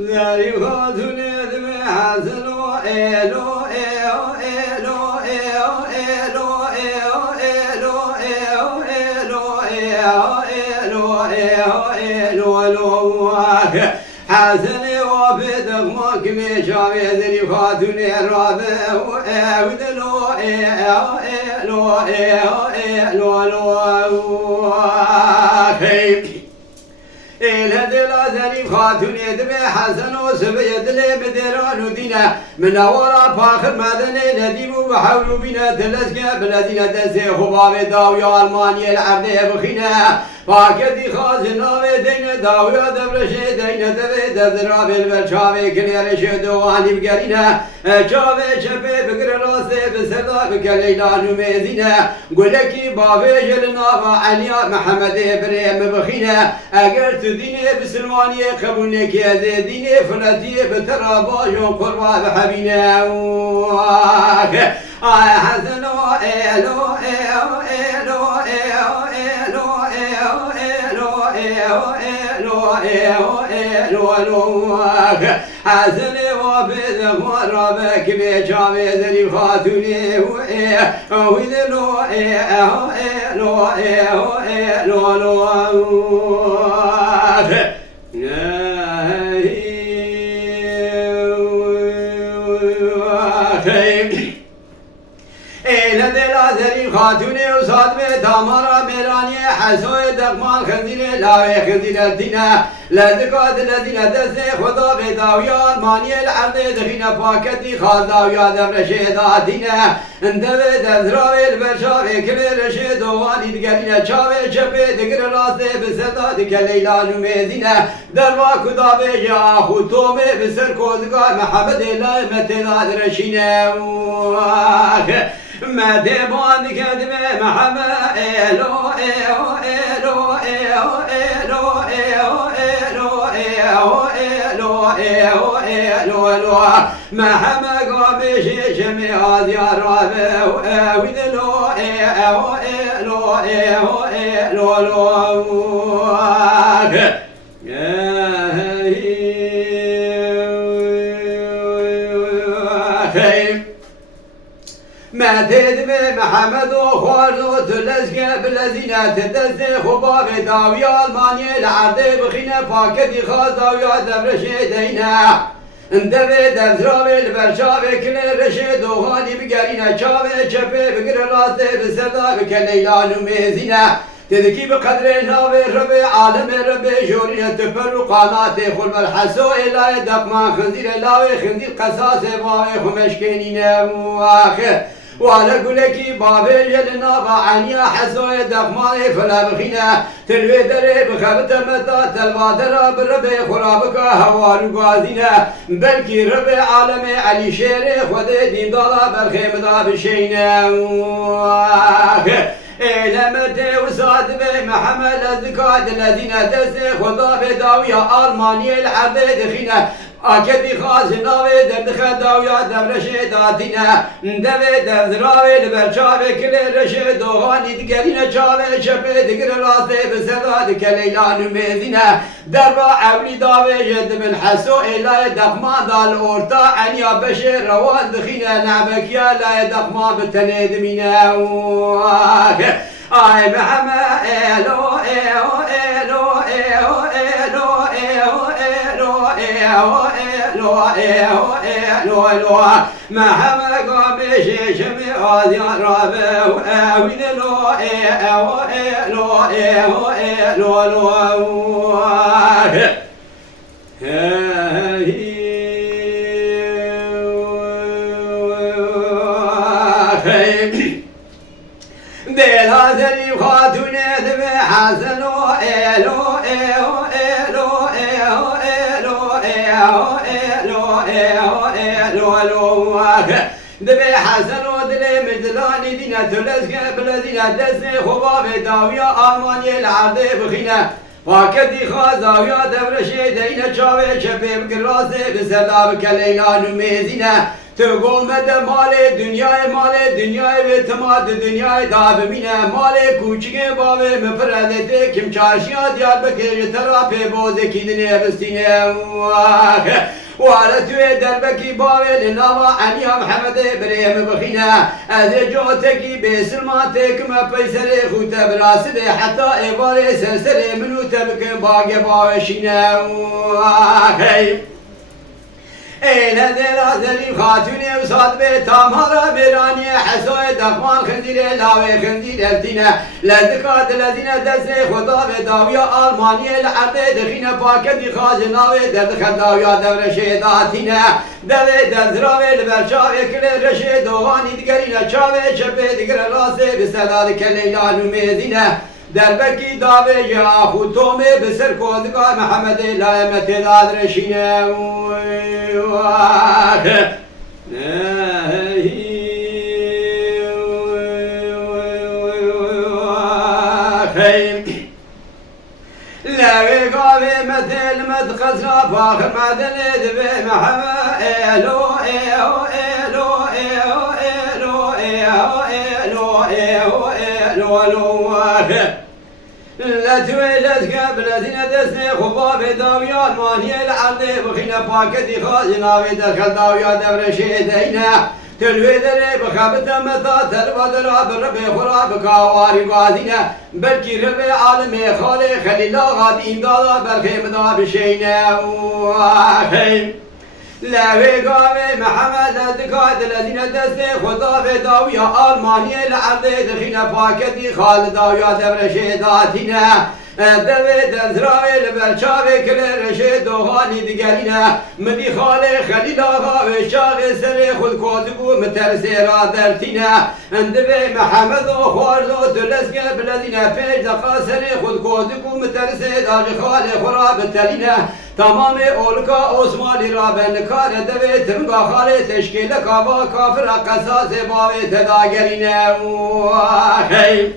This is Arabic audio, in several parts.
ذاري خاتوني دمي حسنو إلو إيو إلو إيو إلو إيو إلو إيو إلو إيو إلو إلو حسني وبدغمك مشاوي ذري خاتوني رابع وإيو إيو إلو إيو إلو الهدي الازلي خاتوني دمي حسن وسبيد لي بدران ودينا من ورا فاخر مدني نديم وحول بنا تلسكا بلدينا تنسي خباب داويا المانيا العبد بخينا فاكدي خازنا ودينا داويا دبرشي دينا دبي دزراب البرشاوي كلير شدواني بقرينا شاوي شبي بقر راسي بسردا بكليلا نميزينا قولكي بابي جلنا وعليا محمد ابراهيم بخينا اگر ديني بسلمانية قبولك يا ديني فلتي بتراباجو قربا بحبينا حسن إلو إيو إلو إيو إلو إيو إلو إيو إلو إيو إلو حسن وبذك وربك بجامي ذري خاتوني وإلو إيو إلو إيو إلو خاتوني وصاد بتامرة ميرانية حسوي دقمان خنزير لاوي خنزير الدينة لذكات الذين دسي خدا بداويا المانية العرض دخينا باكتي خاز داويا دم رشيدا دينة اندوي دزراوي البرشاوي كل رشيد واني دقالينا چاوي چپي دقر راسي بسدا دكاليلا نميزينة دروا كدا بيجا خوتومي بسر كوزقا محمد الله متداد رشينة مدبان كدمه محمد إلو إيو إلو إيو إلو إيو إلو إيو إلو إيو إلو محمد قابش شمي هذي الرابع وإذلو إيو إلو إيو إلو ما تدمي محمد وخوارزو تلسكي بالذين تدسي خباب داويا المانيا العرضي بخينا فاكدي خاص داويا دبرشي دينا اندبي دبزراوي البرشاوي كل رشيد وغاني بقرينا شاوي شبي بقر راسي بسردا بكليلا نميزينا تذكي بقدر ناوي ربي عالم ربي جوري تفر قاماتي خلب الحسو إلا دقما خنزير لاوي خنزير قصاصي باوي خمشكينينا مواخر وعلى قولكي بابي جلنا وعنيا حسوي دقماني فلا بخينا تلوي دري بخبت متا تلوادرا بربي خرابك هوارو قازينا بلكي ربي عالمي علي شيري خودي دين دالا برخيم دا بشينا إلمتي وساد بي محمد الزكاة الذين دسي خدا بداوية ألمانيا العرض دخينا أكدي خازناوي دردخ داويا دبرشي داتينا دبي دبزراوي لبرشاوي كل رشي دوغاني دقالينا شاوي شبي دقر راسي بسدا دكاليلا نميزينا دربا عولي داوي جد من حسو إلا دقما دال أورتا عنيا بشي روان دخينا نعبك يا لا دقما بتنيدمينا آي محمد إلو إيو إلو إيو إلو إيو محمد قابش شمي هذي الرابع وإذلو إيو دلازري خاتوني دمي حسنو إلو إيو إلو إيو دبي حسن ودلي مدلاني دينا تلسكي بلدينا دسني خباب داويا ألمانيا العرضي بخينا فاكدي خازاويا دبرشي دينا شاوي شبي بقراسي بسردا بكلينا نميزينا تقول مدى مالي دنیای ویتماد دنیای دابمینه مالي کوچگه باوی مپردته کم چارشیا دیار بکر تراپی بوزه کیدنه بستینه وعلى توی دربکی باوی لناوا عنیا محمد بریم بخینه از جوتکی بسلماتک ما پیسر خوت براسده حتی ایوال سرسر منو تبکن باگ باوشینه این دلازلی خاتونی و صاد به تامارا برانی حسای دقمان خنزیر لاوی خنزیر ارتینه لذکات لذینه دست خدا و داویا آلمانی لعرده دخینه پاکتی خازناوی دردخل داویا دور شیداتینه دوی دزراوی لبرچاوی کل رشید دوغانی دگرینه چاوی چپه دگر راسه بسلال کلیلان و میزینه دربکی داوی جا خودتومه بسر کودگاه محمد لایمت داد رشینه لاوي قاوي مثل مدخزنا فاخر مدن دبي محمد إلو إيو إلو إيو إلو إيو إلو إيو إلو إلو لا تويلت قبل زينة دسني خباب داويان ماني العرض بخينا باكتي خازنا دخل داويا دور شيدينا تلوي دري بخابتا مثا تلوى درا بربي خراب كاواري غازينا بلكي ربي عالمي خالي خليلا غادي امدادا برخيم دا بشينا وخيم لاوي قاوي محمد الدكات الذين دستي خدا في داوية ألمانيا العرض دخينا باكتي خالد داوية دبر شهداتنا دوي دزراوي لبرشاوي كل رشيد دوغاني دقالينا مبي خالي خليل آغا وشاغي سري خود كوزقو مترسي رادرتنا اندبي محمد وخوارزو تلسك بلدينا فيج دقا سري خود كوزقو مترسي داجي خالي خراب تلينا تمام اولكا عثماني رابن كار دوي ترنقا خالي تشكيل كابا كافر قصاص باوي تداقرينا وخيم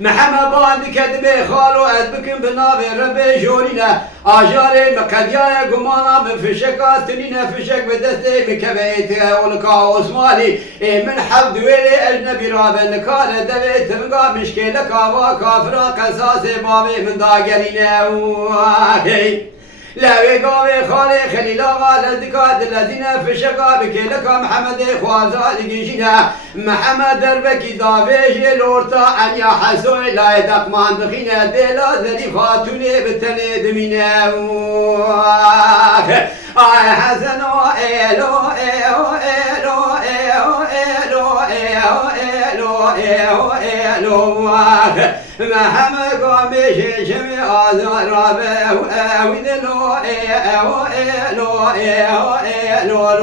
محمد باند كدبي خالو أدبكم بنابي ربي جورينا آجاري مقديايا قمانا من فشكا تنينا فشك بدستي مكبيت ولكا عثماني من حب دويلي أجنبي رابن كان دبي تنقى مشكلة كاوا كافرا قصاص بابي من داقرينا لاوي قاوي خالي خليل آغا لذكات الذين فشكا بكيلكا محمد خوازا لقيشنا محمد دربكي دافيجي لورتا عنيا حسوي لا يدقمان بخينا ديلا ذلي خاتوني بالتني دمينا آي حسنو إيلو إيو إيلو إيو إيلو إيو إيلو إيو إيلو محمد قامي شمي آذار رابه وذلو إيو إيلو إيو إيلو